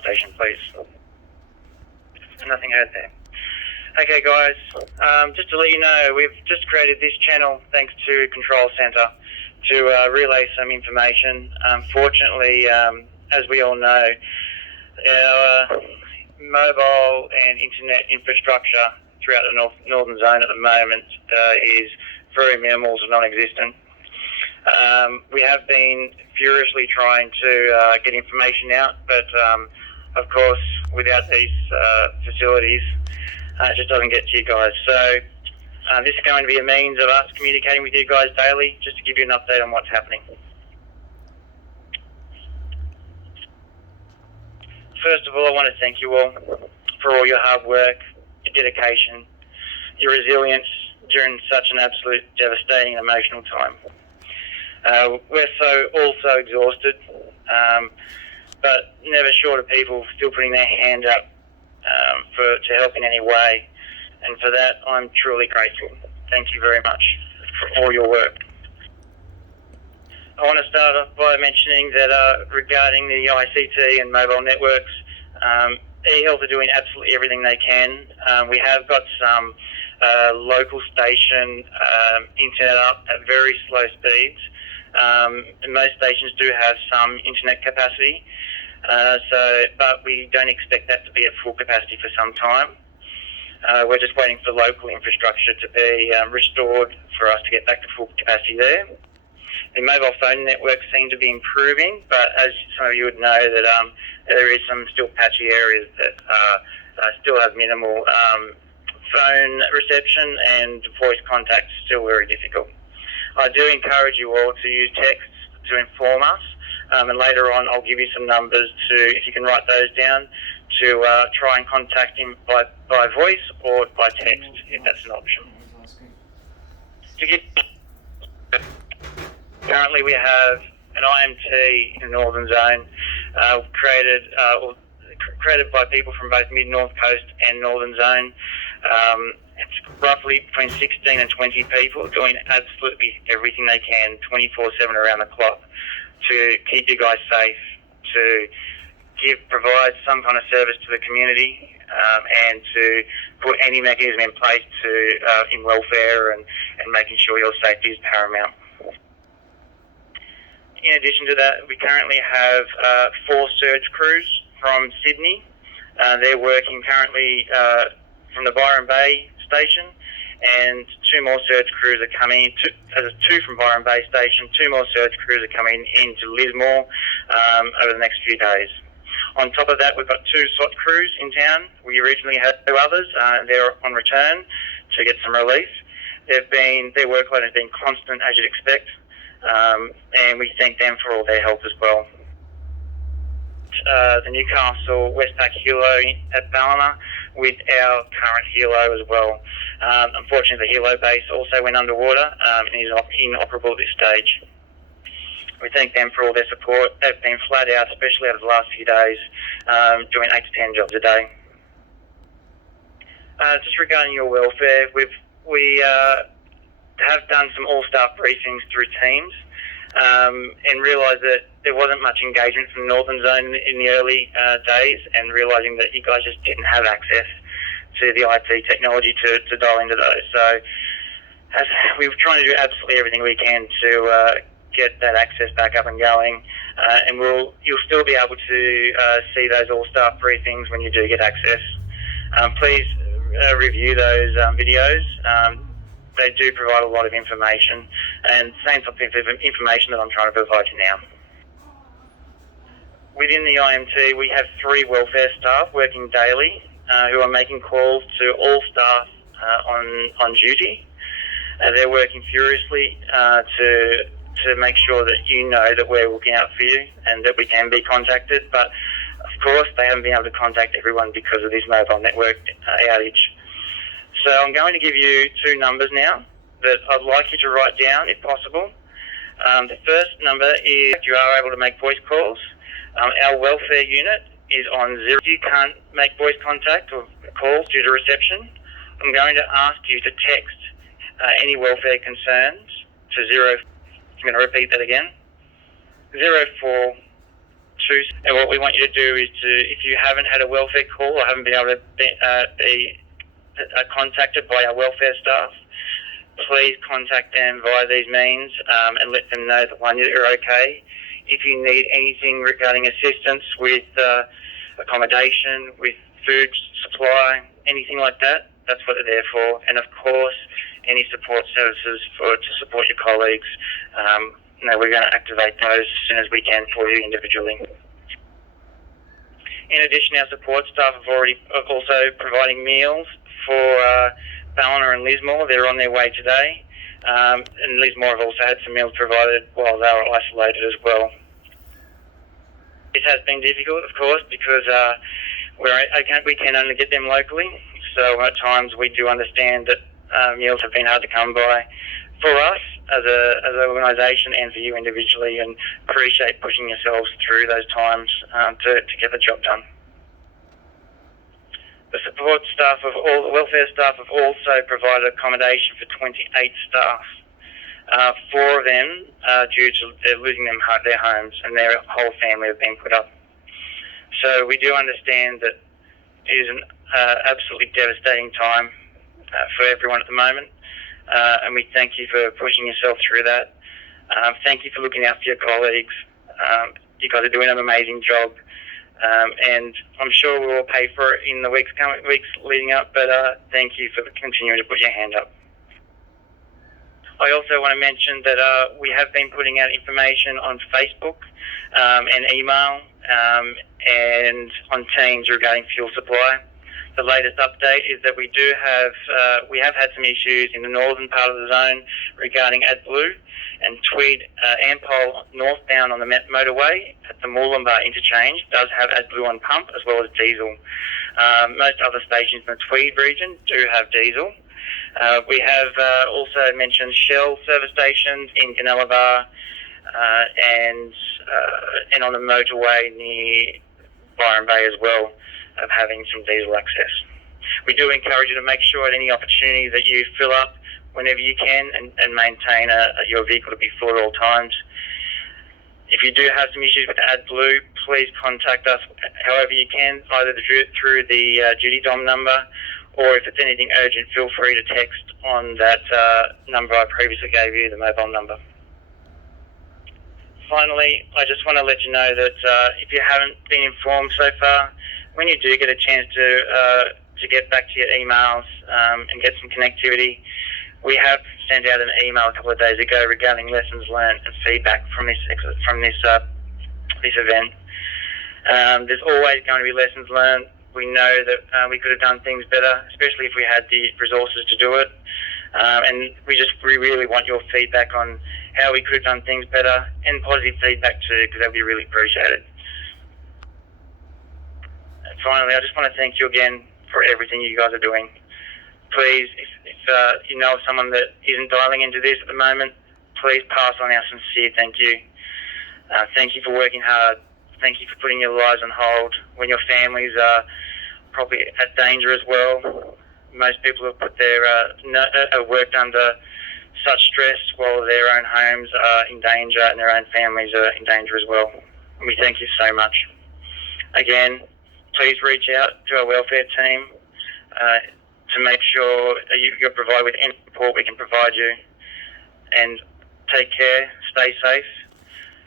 station, please. Nothing heard there. Okay, guys, just to let you know, we've just created this channel thanks to Control Centre to relay some information. Fortunately, as we all know, our mobile and internet infrastructure throughout the northern zone at the moment is very minimal to non-existent. We have been furiously trying to get information out, but of course, without these facilities, it just doesn't get to you guys. So this is going to be a means of us communicating with you guys daily, just to give you an update on what's happening. First of all, I want to thank you all for all your hard work, your dedication, your resilience during such an absolute devastating and emotional time. We're all so exhausted, but never short of people still putting their hand up to help in any way, and for that I'm truly grateful. Thank you very much for all your work. I want to start off by mentioning that regarding the ICT and mobile networks, eHealth are doing absolutely everything they can. We have got some local station internet up at very slow speeds. And most stations do have some internet capacity, but we don't expect that to be at full capacity for some time. We're just waiting for local infrastructure to be restored for us to get back to full capacity there. The mobile phone networks seem to be improving, but as some of you would know, that there is some still patchy areas that still have minimal phone reception, and voice contact is still very difficult. I do encourage you all to use text to inform us, and later on I'll give you some numbers if you can write those down, to try and contact him by voice or by text, if that's an option. Currently we have an IMT in the Northern Zone, created by people from both Mid-North Coast and Northern Zone. It's roughly between 16 and 20 people doing absolutely everything they can 24/7 around the clock to keep you guys safe, to provide some kind of service to the community, and to put any mechanism in place in welfare and making sure your safety is paramount. In addition to that, we currently have 4 surge crews from Sydney. They're working currently from the Byron Bay station, and 2 more surge crews are coming. 2 from Byron Bay station, 2 more surge crews are coming into Lismore over the next few days. On top of that, we've got 2 SWAT crews in town. We originally had 2 others. They're on return to get some relief. Their workload has been constant, as you'd expect, and we thank them for all their help as well. The Newcastle Westpac Helo at Ballina with our current Helo as well. Unfortunately, the Helo base also went underwater and is inoperable at this stage. We thank them for all their support. They've been flat out, especially over the last few days, doing 8 to 10 jobs a day. Just regarding your welfare, we have done some all-staff briefings through Teams, and realised that there wasn't much engagement from the Northern Zone in the early days, and realising that you guys just didn't have access to the IT technology to dial into those. So we were trying to do absolutely everything we can to get that access back up and going, and you'll still be able to see those all-staff briefings when you do get access. Please review those videos. They do provide a lot of information, and same type of information that I'm trying to provide you now. Within the IMT, we have 3 welfare staff working daily who are making calls to all staff on duty. They're working furiously to make sure that you know that we're looking out for you and that we can be contacted. But of course, they haven't been able to contact everyone because of this mobile network outage. So I'm going to give you 2 numbers now that I'd like you to write down if possible. The first number is you are able to make voice calls. Our welfare unit is on 0. If you can't make voice contact or calls due to reception, I'm going to ask you to text any welfare concerns to 0. I'm going to repeat that again. 04 And what we want you to do is if you haven't had a welfare call or haven't been able to be contacted by our welfare staff, please contact them via these means and let them know that, one, you're okay. If you need anything regarding assistance with accommodation, with food supply, anything like that, that's what they're there for. And of course, any support services to support your colleagues, we're going to activate those as soon as we can for you individually. In addition, our support staff are also providing meals for Ballina and Lismore. They're on their way today. And Lismore have also had some meals provided while they were isolated as well. It has been difficult, of course, because we can only get them locally. So at times we do understand that meals have been hard to come by for us as an organisation and for you individually, and appreciate pushing yourselves through those times to get the job done. The support staff the welfare staff have also provided accommodation for 28 staff. 4 of them due to losing their homes, and their whole family have been put up. So we do understand that it is an absolutely devastating time for everyone at the moment, and we thank you for pushing yourself through that. Thank you for looking after your colleagues. You guys are doing an amazing job, and I'm sure we will pay for it in the weeks leading up, but thank you for continuing to put your hand up. I also want to mention that we have been putting out information on Facebook and email and on Teams regarding fuel supply. The latest update is that we have had some issues in the northern part of the zone regarding AdBlue, and Tweed Ampol northbound on the motorway at the Moolumbar interchange does have AdBlue on pump as well as diesel. Most other stations in the Tweed region do have diesel. We have also mentioned Shell service stations in Gunnellabar and on the motorway near Byron Bay as well, of having some diesel access. We do encourage you to make sure at any opportunity that you fill up whenever you can and maintain your vehicle to be full at all times. If you do have some issues with AdBlue, please contact us however you can, either through the duty dom number, or if it's anything urgent, feel free to text on that number I previously gave you, the mobile number. Finally, I just want to let you know that if you haven't been informed so far, when you do get a chance to get back to your emails and get some connectivity, we have sent out an email a couple of days ago regarding lessons learned and feedback from this event. There's always going to be lessons learned. We know that we could have done things better, especially if we had the resources to do it. And we really want your feedback on how we could have done things better, and positive feedback too, because that would be really appreciated. And finally, I just want to thank you again for everything you guys are doing. Please, if you know of someone that isn't dialing into this at the moment, please pass on our sincere thank you. Thank you for working hard. Thank you for putting your lives on hold when your families are probably at danger as well. Most people have put their worked under such stress while their own homes are in danger and their own families are in danger as well. And we thank you so much. Again, please reach out to our welfare team to make sure you're provided with any support we can provide you. And take care, stay safe,